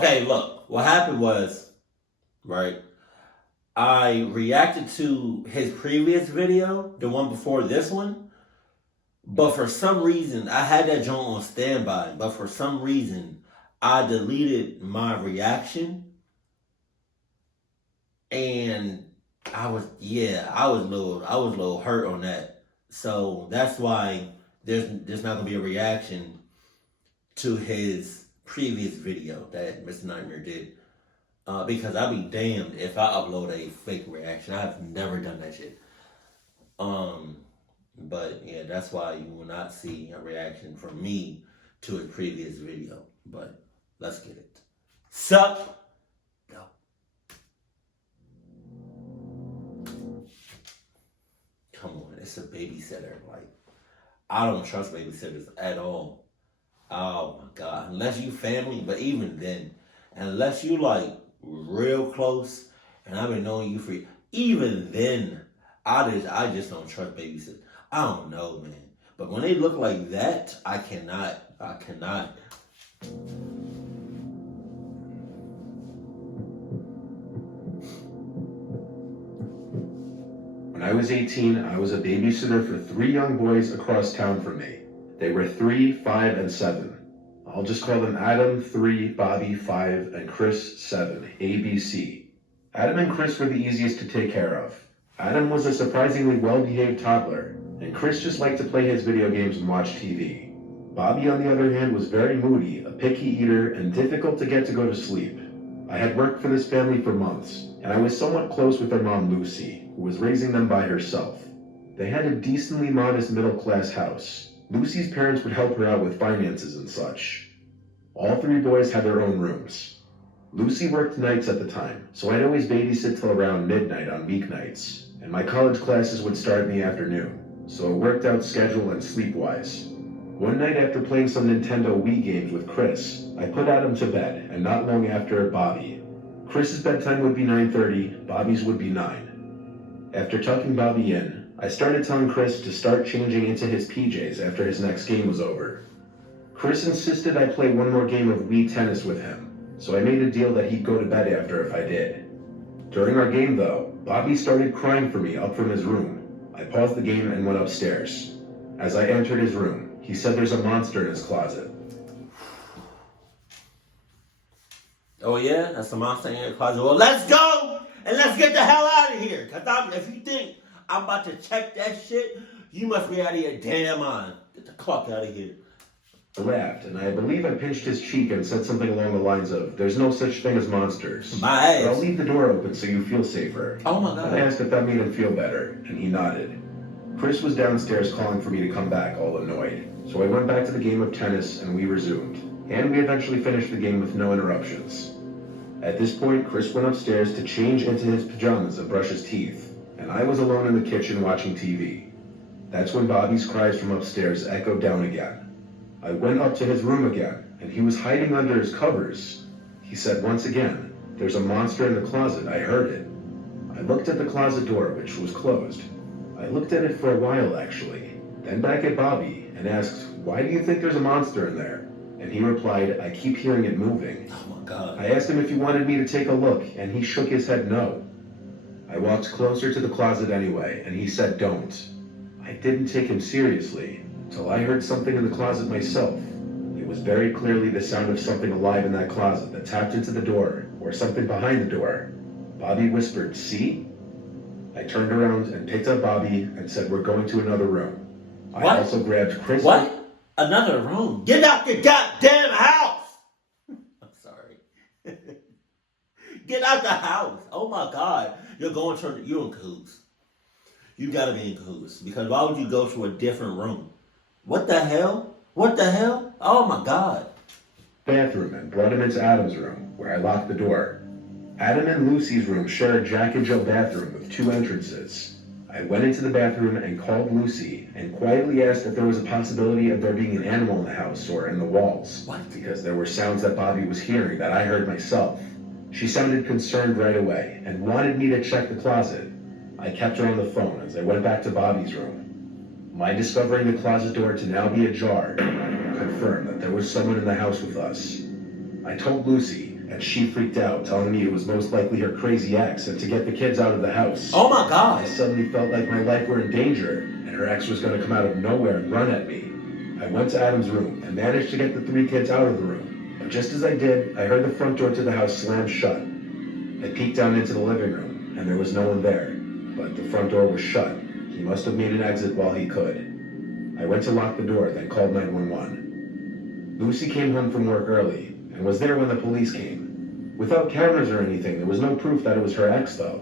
Okay, look. What happened was, right? I reacted to his previous video, the one before this one, but for some reason, I had that joint on standby, but for some reason, I deleted my reaction, and I was a little hurt on that. So that's why there's not gonna be a reaction to his previous video that MrNightmare did. Because I'd be damned if I upload a fake reaction. I've never done that shit. But yeah, that's why you will not see a reaction from me to a previous video. But let's get it. Sup? Go. Come on, it's a babysitter. Like, I don't trust babysitters at all. Oh my god. Unless you family, but even then, unless you like real close and I've been knowing you for even then, I just don't trust babysitters. I don't know, man. But when they look like that, I cannot. When I was 18, I was a babysitter for 3 young boys across town from me. They were 3, 5, and 7. I'll just call them Adam, 3, Bobby, 5, and Chris, 7, ABC. Adam and Chris were the easiest to take care of. Adam was a surprisingly well-behaved toddler, and Chris just liked to play his video games and watch TV. Bobby, on the other hand, was very moody, a picky eater, and difficult to get to go to sleep. I had worked for this family for months, and I was somewhat close with their mom, Lucy, who was raising them by herself. They had a decently modest middle-class house. Lucy's parents would help her out with finances and such. All 3 boys had their own rooms. Lucy worked nights at the time, so I'd always babysit till around midnight on weeknights, and my college classes would start in the afternoon, so it worked out schedule and sleep-wise. One night after playing some Nintendo Wii games with Chris, I put Adam to bed, and not long after, Bobby. Chris's bedtime would be 9:30, Bobby's would be 9. After tucking Bobby in, I started telling Chris to start changing into his PJs after his next game was over. Chris insisted I play one more game of Wii tennis with him, so I made a deal that he'd go to bed after if I did. During our game though, Bobby started crying for me up from his room. I paused the game and went upstairs. As I entered his room, he said there's a monster in his closet. Oh yeah, that's the monster in your closet. Well, let's go and let's get the hell out of here. Cause if you think I'm about to check that shit, you must be out of your damn mind. Get the clock out of here. I laughed, and I believe I pinched his cheek and said something along the lines of, "There's no such thing as monsters. My ass. But I'll leave the door open so you feel safer." Oh my god. I asked if that made him feel better, and he nodded. Chris was downstairs calling for me to come back, all annoyed. So I went back to the game of tennis, and we resumed. And we eventually finished the game with no interruptions. At this point, Chris went upstairs to change into his pajamas and brush his teeth, and I was alone in the kitchen watching TV. That's when Bobby's cries from upstairs echoed down again. I went up to his room again, and he was hiding under his covers. He said once again, "There's a monster in the closet, I heard it." I looked at the closet door, which was closed. I looked at it for a while, actually, then back at Bobby, and asked, "Why do you think there's a monster in there?" And he replied, "I keep hearing it moving." Oh my god. I asked him if he wanted me to take a look, and he shook his head no. I walked closer to the closet anyway, and he said don't. I didn't take him seriously, till I heard something in the closet myself. It was very clearly the sound of something alive in that closet that tapped into the door, or something behind the door. Bobby whispered, "See?" I turned around and picked up Bobby and said, "We're going to another room." What? I also grabbed Chris. What? Another room? Get out the goddamn house! I'm sorry. Get out the house. Oh my god. You're in cahoots. You gotta be in cahoots. Because why would you go to a different room? What the hell? What the hell? Oh my god. Bathroom and brought him into Adam's room, where I locked the door. Adam and Lucy's room share a Jack and Jill bathroom with 2 entrances. I went into the bathroom and called Lucy and quietly asked if there was a possibility of there being an animal in the house or in the walls. What? Because there were sounds that Bobby was hearing that I heard myself. She sounded concerned right away and wanted me to check the closet. I kept her on the phone as I went back to Bobby's room. My discovering the closet door to now be ajar confirmed that there was someone in the house with us. I told Lucy, and she freaked out, telling me it was most likely her crazy ex and to get the kids out of the house. Oh my God. I suddenly felt like my life were in danger, and her ex was going to come out of nowhere and run at me. I went to Adam's room and managed to get the 3 kids out of the room. But just as I did, I heard the front door to the house slam shut. I peeked down into the living room, and there was no one there, but the front door was shut. He must have made an exit while he could. I went to lock the door, then called 911. Lucy came home from work early, and was there when the police came. Without cameras or anything, there was no proof that it was her ex, though.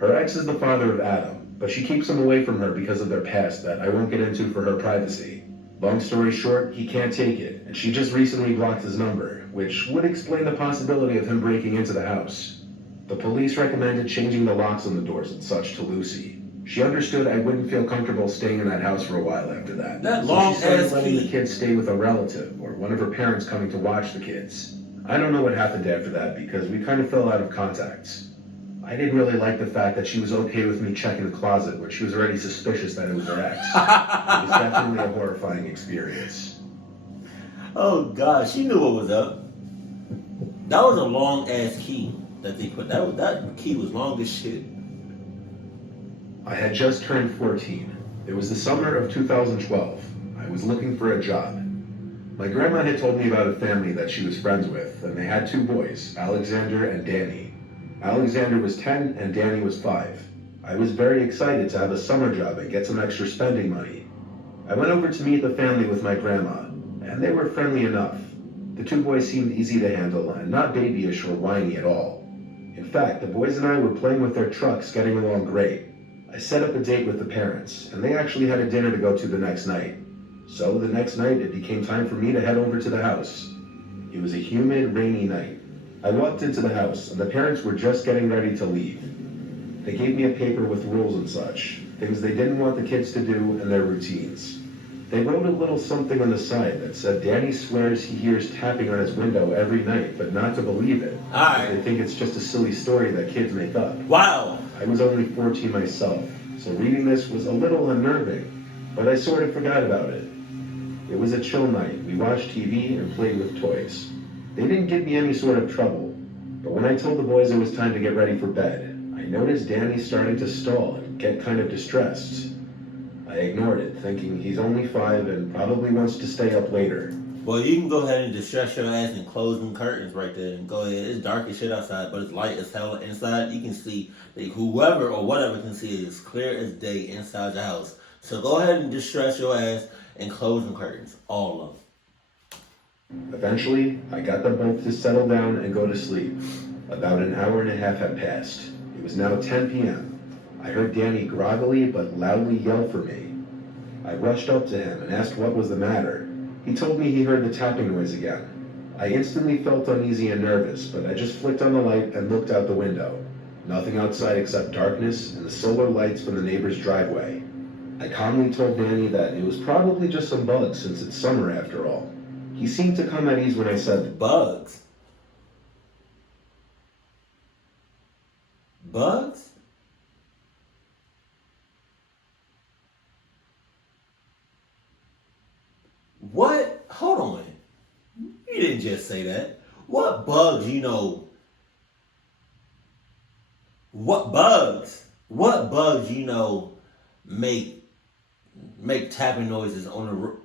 Her ex is the father of Adam, but she keeps him away from her because of their past that I won't get into for her privacy. Long story short, he can't take it, and she just recently blocked his number, which would explain the possibility of him breaking into the house. The police recommended changing the locks on the doors and such to Lucy. She understood I wouldn't feel comfortable staying in that house for a while after that. That So long she started ass letting key. the kids stay with a relative or one of her parents coming to watch the kids. I don't know what happened after that because we kind of fell out of contact. I didn't really like the fact that she was okay with me checking the closet when she was already suspicious that it was her ex. It was definitely a horrifying experience. Oh God, she knew what was up. That was a long ass key that they put. That key was long as shit. I had just turned 14. It was the summer of 2012. I was looking for a job. My grandma had told me about a family that she was friends with, and they had 2 boys, Alexander and Danny. Alexander was 10 and Danny was 5. I was very excited to have a summer job and get some extra spending money. I went over to meet the family with my grandma, and they were friendly enough. The 2 boys seemed easy to handle and not babyish or whiny at all. In fact, the boys and I were playing with their trucks, getting along great. I set up a date with the parents, and they actually had a dinner to go to the next night. So the next night, it became time for me to head over to the house. It was a humid, rainy night. I walked into the house, and the parents were just getting ready to leave. They gave me a paper with rules and such, things they didn't want the kids to do and their routines. They wrote a little something on the side that said Danny swears he hears tapping on his window every night, but not to believe it. Alright. They think it's just a silly story that kids make up. Wow. I was only 14 myself, so reading this was a little unnerving, but I sort of forgot about it. It was a chill night. We watched TV and played with toys. They didn't give me any sort of trouble, but when I told the boys it was time to get ready for bed, I noticed Danny starting to stall and get kind of distressed. I ignored it, thinking he's only 5 and probably wants to stay up later. Well, you can go ahead and distress your ass and close them curtains right there and go ahead. It's dark as shit outside, but it's light as hell inside. You can see, like, whoever or whatever can see it as clear as day inside your house. So go ahead and distress your ass and close them curtains. All of them. Eventually, I got them both to settle down and go to sleep. About an hour and a half had passed. It was now 10 p.m. I heard Danny groggily but loudly yell for me. I rushed up to him and asked what was the matter. He told me he heard the tapping noise again. I instantly felt uneasy and nervous, but I just flicked on the light and looked out the window. Nothing outside except darkness and the solar lights from the neighbor's driveway. I calmly told Danny that it was probably just some bugs since it's summer after all. He seemed to come at ease when I said, Bugs. Bugs? What? Hold on. You didn't just say that. What bugs, you know? What bugs? What bugs, you know, make tapping noises on the roof?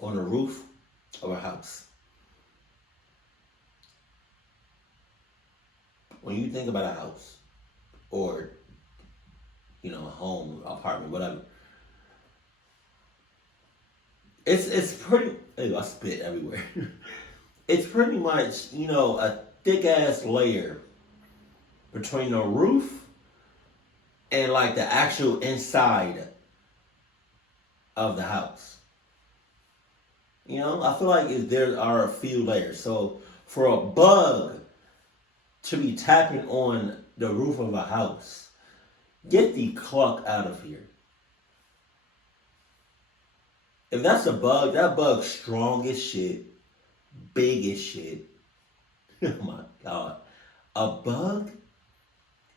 On the roof of a house. When you think about a house, or, you know, a home, apartment, whatever, it's pretty, ew, I spit everywhere. It's pretty much, you know, a thick ass layer between the roof and like the actual inside of the house. You know, I feel like there are a few layers. So for a bug to be tapping on the roof of a house, get the cluck out of here. If that's a bug, that bug's strong as shit, big as shit. Oh my God. A bug?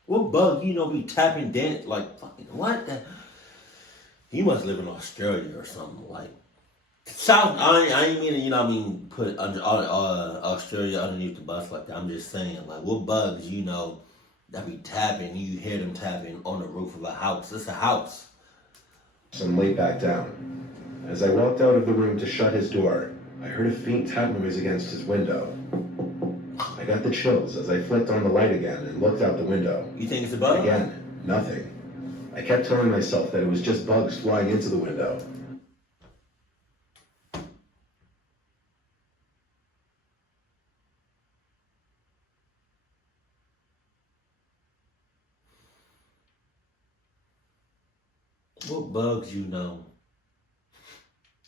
What bug, you know, be tapping like fucking what? You must live in Australia or something like. South, I ain't mean to, put Australia underneath the bus like that. I'm just saying, like, what bugs, that be tapping, you hear them tapping on the roof of a house. It's a house. And lay back down. As I walked out of the room to shut his door, I heard a faint tap noise against his window. I got the chills as I flicked on the light again and looked out the window. You think it's a bug? Again, nothing. I kept telling myself that it was just bugs flying into the window. What bugs you know?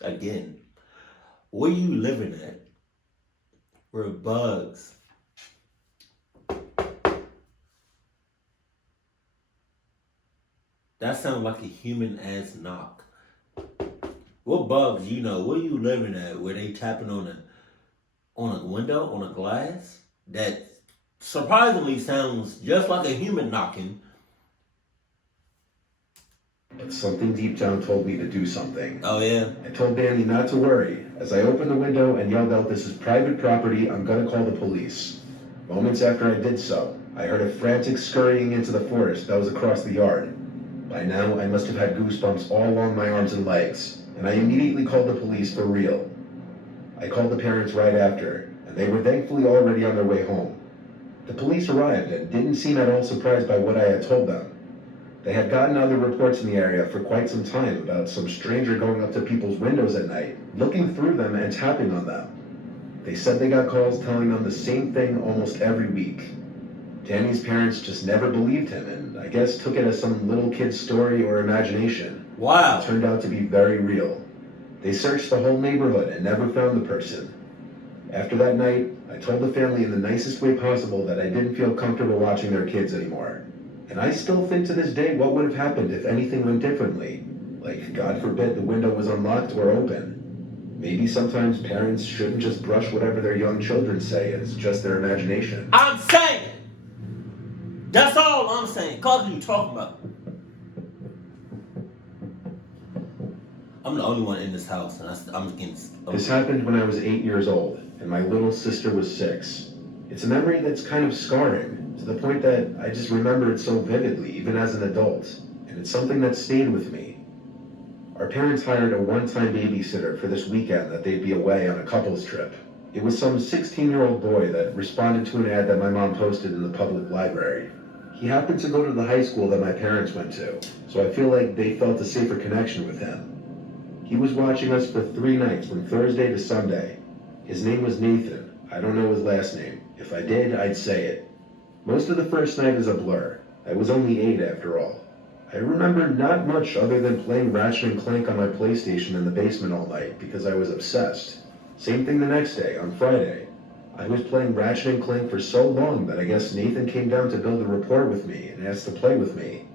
Again, where you living at? Where bugs? That sounds like a human ass knock. What bugs you know? Where you living at? Where they tapping on a window, on a glass? That surprisingly sounds just like a human knocking. But something deep down told me to do something. Oh yeah? I told Danny not to worry as I opened the window and yelled out, "This is private property, I'm gonna call the police." Moments after I did so, I heard a frantic scurrying into the forest that was across the yard. By now, I must have had goosebumps all along my arms and legs, and I immediately called the police for real. I called the parents right after, and they were thankfully already on their way home. The police arrived and didn't seem at all surprised by what I had told them. They had gotten other reports in the area for quite some time about some stranger going up to people's windows at night, looking through them and tapping on them. They said they got calls telling them the same thing almost every week. Danny's parents just never believed him and I guess took it as some little kid's story or imagination. Wow. It turned out to be very real. They searched the whole neighborhood and never found the person. After that night, I told the family in the nicest way possible that I didn't feel comfortable watching their kids anymore. And I still think to this day what would have happened if anything went differently. Like, God forbid, the window was unlocked or open. Maybe sometimes parents shouldn't just brush whatever their young children say as just their imagination. I'm saying! That's all I'm saying. What are you talking about? I'm the only one in this house, and I'm against. This happened when I was 8 years old, and my little sister was 6. It's a memory that's kind of scarring, to the point that I just remember it so vividly, even as an adult, and it's something that stayed with me. Our parents hired a one-time babysitter for this weekend that they'd be away on a couple's trip. It was some 16-year-old boy that responded to an ad that my mom posted in the public library. He happened to go to the high school that my parents went to, so I feel like they felt a safer connection with him. He was watching us for 3 nights from Thursday to Sunday. His name was Nathan. I don't know his last name. If I did, I'd say it. Most of the first night is a blur. I was only 8 after all. I remember not much other than playing Ratchet and Clank on my PlayStation in the basement all night because I was obsessed. Same thing the next day, on Friday. I was playing Ratchet and Clank for so long that I guess Nathan came down to build a rapport with me and asked to play with me.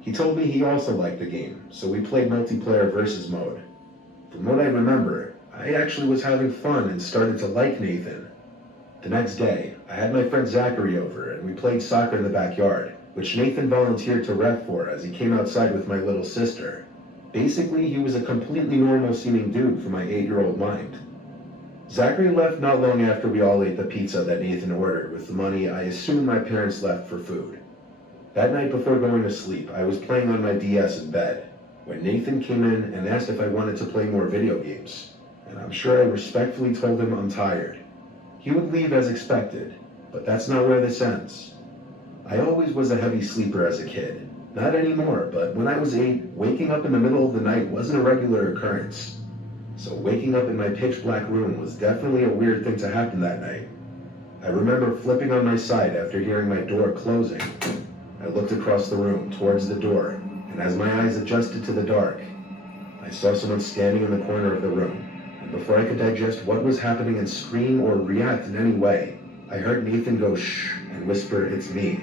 He told me he also liked the game, so we played multiplayer versus mode. From what I remember, I actually was having fun and started to like Nathan. The next day, I had my friend Zachary over and we played soccer in the backyard, which Nathan volunteered to ref for as he came outside with my little sister. Basically, he was a completely normal-seeming dude for my 8-year-old mind. Zachary left not long after we all ate the pizza that Nathan ordered with the money I assume my parents left for food. That night before going to sleep, I was playing on my DS in bed, when Nathan came in and asked if I wanted to play more video games, and I'm sure I respectfully told him I'm tired. He would leave as expected, but that's not where this ends. I always was a heavy sleeper as a kid. Not anymore, but when I was 8, waking up in the middle of the night wasn't a regular occurrence. So waking up in my pitch black room was definitely a weird thing to happen that night. I remember flipping on my side after hearing my door closing. I looked across the room towards the door, and as my eyes adjusted to the dark, I saw someone standing in the corner of the room. And before I could digest what was happening and scream or react in any way, I heard Nathan go shh and whisper, "It's me."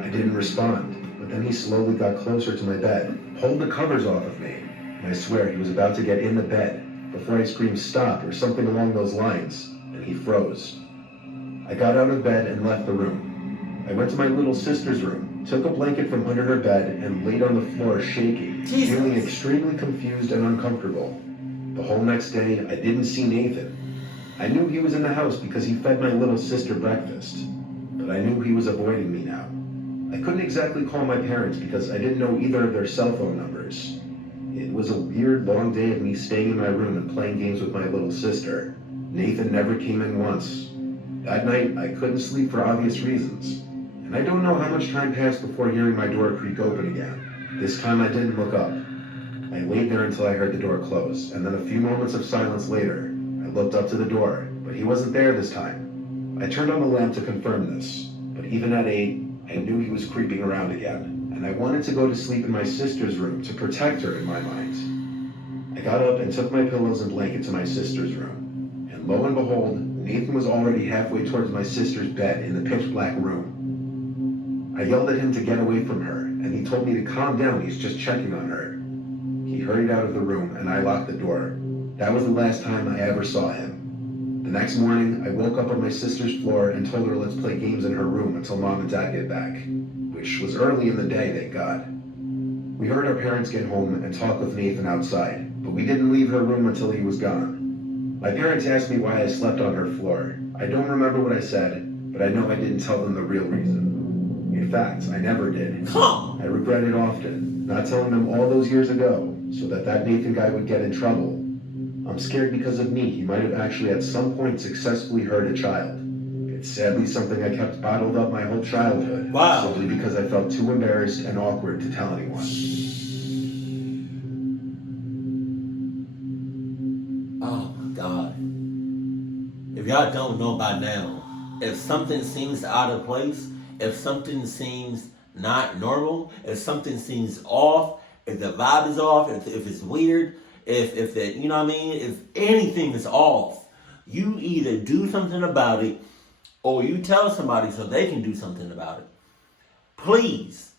I didn't respond, but then he slowly got closer to my bed, pulled the covers off of me, and I swear he was about to get in the bed before I screamed stop or something along those lines, and he froze. I got out of bed and left the room. I went to my little sister's room, took a blanket from under her bed, and laid on the floor shaking, feeling extremely confused and uncomfortable. The whole next day, I didn't see Nathan. I knew he was in the house because he fed my little sister breakfast, but I knew he was avoiding me now. I couldn't exactly call my parents because I didn't know either of their cell phone numbers. It was a weird long day of me staying in my room and playing games with my little sister. Nathan never came in once. That night, I couldn't sleep for obvious reasons, and I don't know how much time passed before hearing my door creak open again. This time I didn't look up. I laid there until I heard the door close, and then a few moments of silence later, I looked up to the door, but he wasn't there this time. I turned on the lamp to confirm this, but even at 8, I knew he was creeping around again, and I wanted to go to sleep in my sister's room to protect her in my mind. I got up and took my pillows and blanket to my sister's room, and lo and behold, Nathan was already halfway towards my sister's bed in the pitch black room. I yelled at him to get away from her, and he told me to calm down, he's just checking on her. He hurried out of the room, and I locked the door. That was the last time I ever saw him. The next morning, I woke up on my sister's floor and told her let's play games in her room until Mom and Dad get back, which was early in the day, thank God. We heard our parents get home and talk with Nathan outside, but we didn't leave her room until he was gone. My parents asked me why I slept on her floor. I don't remember what I said, but I know I didn't tell them the real reason. In fact, I never did. I regret it often, not telling them all those years ago, so that Nathan guy would get in trouble. I'm scared because of me, he might have actually at some point successfully hurt a child. It's sadly something I kept bottled up my whole childhood. Wow. Simply because I felt too embarrassed and awkward to tell anyone. Oh my God. If y'all don't know by now, if something seems out of place, if something seems not normal, if something seems off, if the vibe is off, if it's weird, if that, you know what I mean? If anything is off, you either do something about it or you tell somebody so they can do something about it. Please.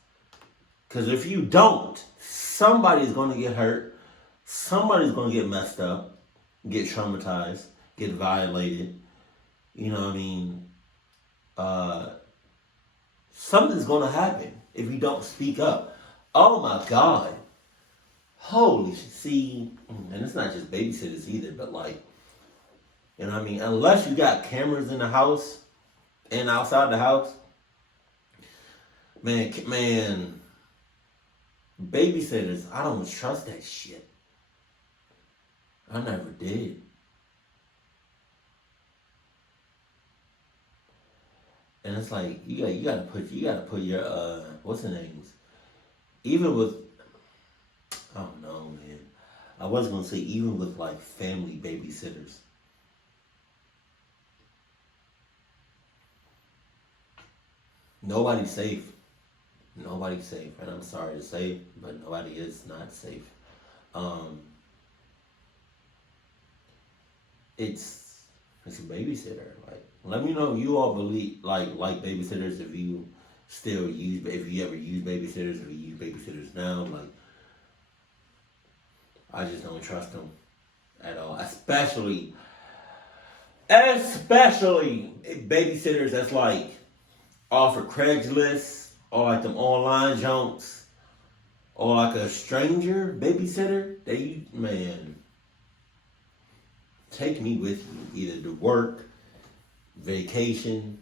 Because if you don't, somebody's going to get hurt. Somebody's going to get messed up, get traumatized, get violated. You know what I mean? Something's going to happen if you don't speak up. Oh my God. Holy shit. See, and it's not just babysitters either, but like, you know what I mean? Unless you got cameras in the house and outside the house, man, babysitters, I don't trust that shit. I never did. And it's like you gotta put your what's the names? Even with, I don't know, man. I was gonna say even with like family babysitters. Nobody's safe. Nobody's safe. And I'm sorry to say, but nobody is not safe. It's a babysitter. Like, let me know if you all believe like babysitters, if you still use, if you ever use babysitters, if you use babysitters now, like, I just don't trust them at all. Especially babysitters that's like off of Craigslist or like them online junks or like a stranger babysitter. Man, take me with you either to work, vacation,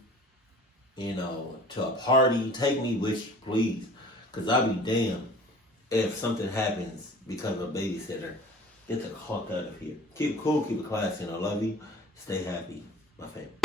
you know, to a party. Take me with you, please, because I'll be damned if something happens because of a babysitter. Get the fuck out of here. Keep it cool, keep it classy, and I love you. Stay happy, my family.